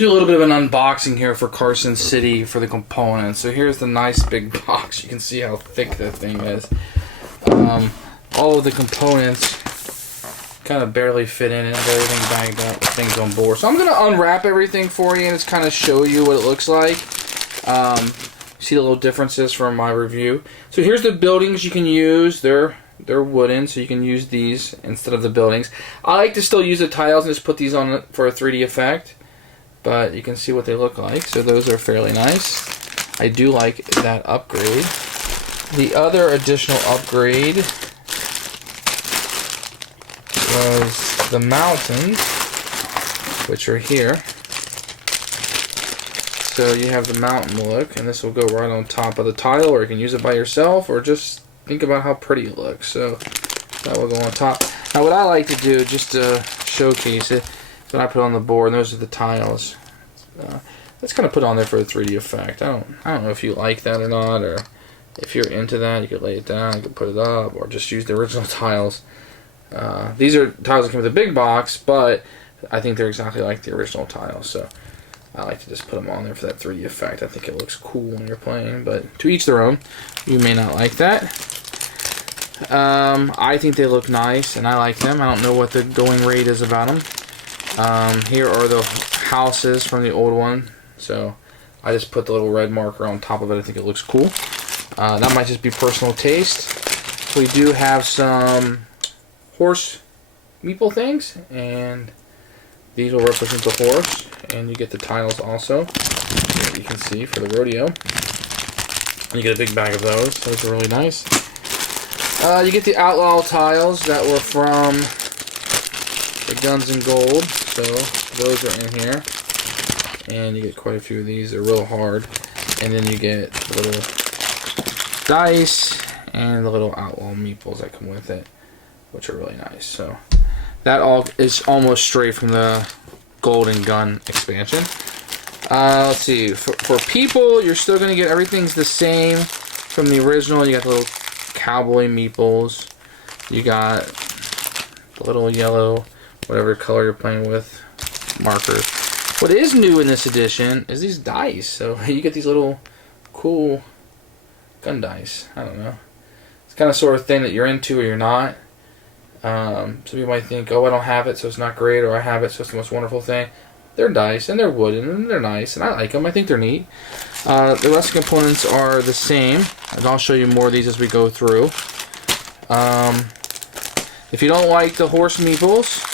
do a little bit of an unboxing here for Carson City for the components. So here's the nice big box. You can see how thick that thing is. All of the components kind of barely fit in it. Everything bagged up, things on board. So I'm going to unwrap everything for you and just kind of show you what it looks like. See the little differences from my review. So here's the buildings you can use. They're wooden, so you can use these instead of the buildings. I like to still use the tiles and just put these on for a 3D effect, but you can see what they look like. So those are fairly nice. I do like that upgrade. The other additional upgrade was the mountains, which are here. So you have the mountain look, and this will go right on top of the tile, or you can use it by yourself, or just think about how pretty it looks. So that will go on top. Now what I like to do, just to showcase it, is when I put on the board, and those are the tiles. Let's kind of put on there for a 3D effect. I don't know if you like that or not, or if you're into that, you could lay it down, you could put it up, or just use the original tiles. These are tiles that came with a big box, but I think they're exactly like the original tiles, so I like to just put them on there for that 3D effect. I think it looks cool when you're playing, but to each their own. You may not like that. I think they look nice, and I like them. I don't know what the going rate is about them. Here are the houses from the old one, so I just put the little red marker on top of it. I think it looks cool. That might just be personal taste. We do have some horse meeple things, and these will represent the horse, and you get the tiles also, that you can see for the rodeo. And you get a big bag of those. Those are really nice. You get the outlaw tiles that were from the Guns and Gold, so those are in here. And you get quite a few of these. They're real hard. And then you get the little dice and the little outlaw meeples that come with it, which are really nice. So that all is almost straight from the Golden Gun expansion. Let's see. For people, you're still going to get everything's the same from the original. You got the little cowboy meeples. You got the little yellow, whatever color you're playing with, markers. What is new in this edition is these dice. So you get these little cool gun dice. I don't know. It's kind of sort of thing that you're into or you're not. Some people might think, oh, I don't have it, so it's not great, or I have it, so it's the most wonderful thing. They're dice, and they're wooden, and they're nice, and I like them. I think they're neat. The rest of the components are the same, and I'll show you more of these as we go through. If you don't like the horse meeples,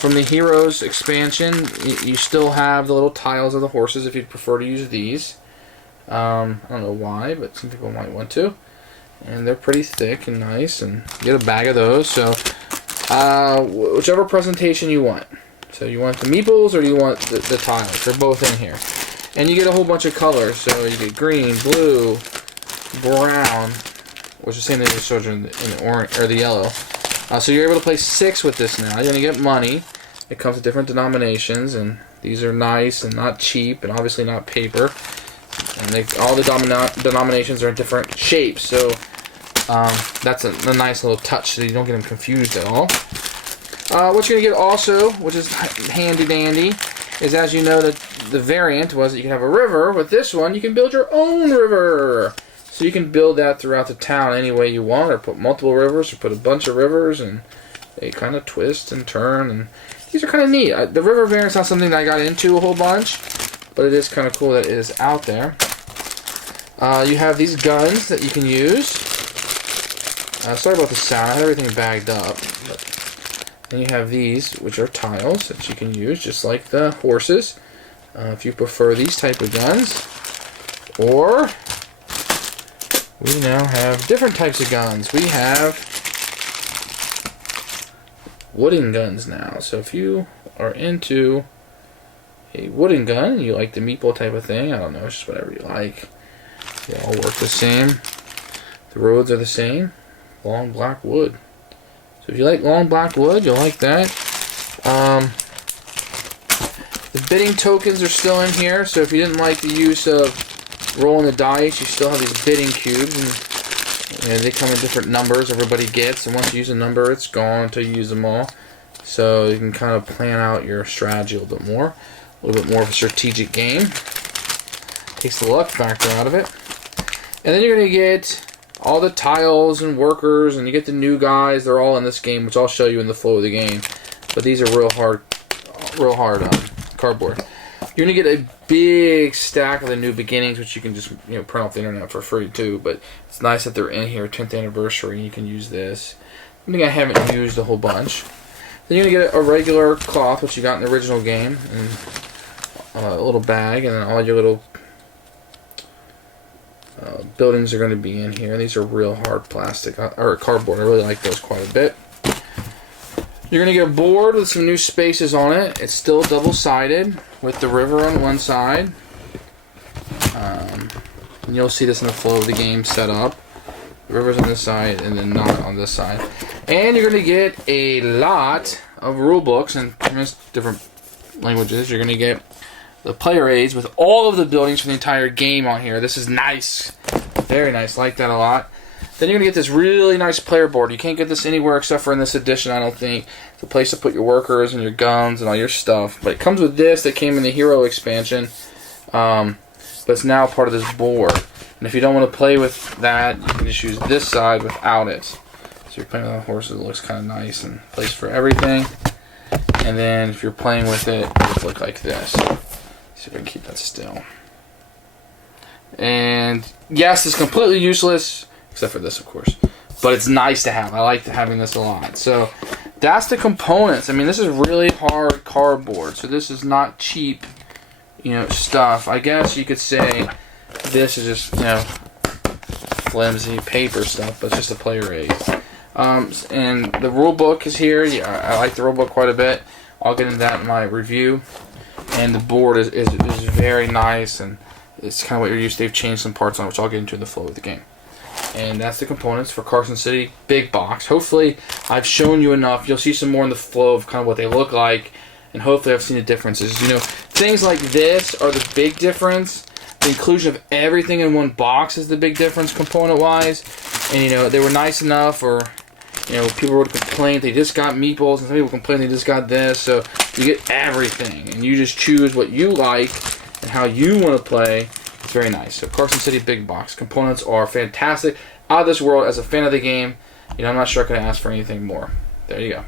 from the Heroes expansion, you still have the little tiles of the horses if you'd prefer to use these. I don't know why, but some people might want to. And they're pretty thick and nice, and you get a bag of those. So whichever presentation you want. So you want the meeples or you want the tiles. They're both in here. And you get a whole bunch of colors. So you get green, blue, brown, which is the same thing as showed you in the orange or the yellow. So you're able to play 6 with this now. You're going to get money. It comes with different denominations, and these are nice and not cheap, and obviously not paper. And all the denominations are in different shapes, so that's a nice little touch, so you don't get them confused at all. What you're going to get also, which is handy dandy, is, as you know, the variant was that you can have a river. With this one, you can build your own river. So you can build that throughout the town any way you want, or put multiple rivers, or put a bunch of rivers, and they kind of twist and turn, and these are kind of neat. The river variant's not something that I got into a whole bunch, but it is kind of cool that it is out there. You have these guns that you can use. Sorry about the sound. I had everything bagged up. Then you have these, which are tiles that you can use, just like the horses. If you prefer these type of guns. Or we now have different types of guns. We have wooden guns now. So if you are into a wooden gun, you like the meeple type of thing, I don't know, it's just whatever you like. They all work the same. The roads are the same. Long black wood. So if you like long black wood, you'll like that. The bidding tokens are still in here, so if you didn't like the use of rolling the dice, you still have these bidding cubes, and they come in different numbers everybody gets, and once you use a number, it's gone until you use them all. So you can kind of plan out your strategy a little bit more. A little bit more of a strategic game. Takes the luck factor out of it. And then you're going to get all the tiles and workers, and you get the new guys. They're all in this game, which I'll show you in the flow of the game. But these are real hard cardboard. You're going to get a big stack of the new beginnings, which you can just print off the internet for free too. But it's nice that they're in here, 10th anniversary, and you can use this. I think I haven't used a whole bunch. Then you're going to get a regular cloth, which you got in the original game, and a little bag, and then all your little buildings are going to be in here. These are real hard plastic, or cardboard. I really like those quite a bit. You're going to get a board with some new spaces on it. It's still double-sided with the river on one side. And you'll see this in the flow of the game set up. The river's on this side and then not on this side. And you're going to get a lot of rule books in different languages. You're going to get the player aids with all of the buildings for the entire game on here. This is nice. Very nice. Like that a lot. Then you're going to get this really nice player board. You can't get this anywhere except for in this edition, I don't think. It's a place to put your workers and your guns and all your stuff. But it comes with this that came in the Hero expansion. But it's now part of this board. And if you don't want to play with that, you can just use this side without it. So you're playing with the horses, it looks kind of nice and place for everything. And then if you're playing with it, it would look like this. See if I can keep that still. And yes, it's completely useless. Except for this, of course. But it's nice to have. I like having this a lot. So that's the components. I mean, this is really hard cardboard. So this is not cheap, stuff. I guess you could say this is just, flimsy paper stuff, but it's just a player aid. And the rule book is here. Yeah, I like the rule book quite a bit. I'll get into that in my review. And the board is very nice, and it's kind of what you're used to. They've changed some parts on it, which I'll get into in the flow of the game. And that's the components for Carson City big box. Hopefully I've shown you enough. You'll see some more in the flow of kind of what they look like, and hopefully I've seen the differences. Things like this are the big difference. The inclusion of everything in one box is the big difference component wise. And they were nice enough, or people would complain they just got meeples, and some people complain they just got this. So you get everything, and you just choose what you like and how you want to play. It's very nice. So Carson City big box components are fantastic, out of this world. As a fan of the game, I'm not sure I could ask for anything more. There you go.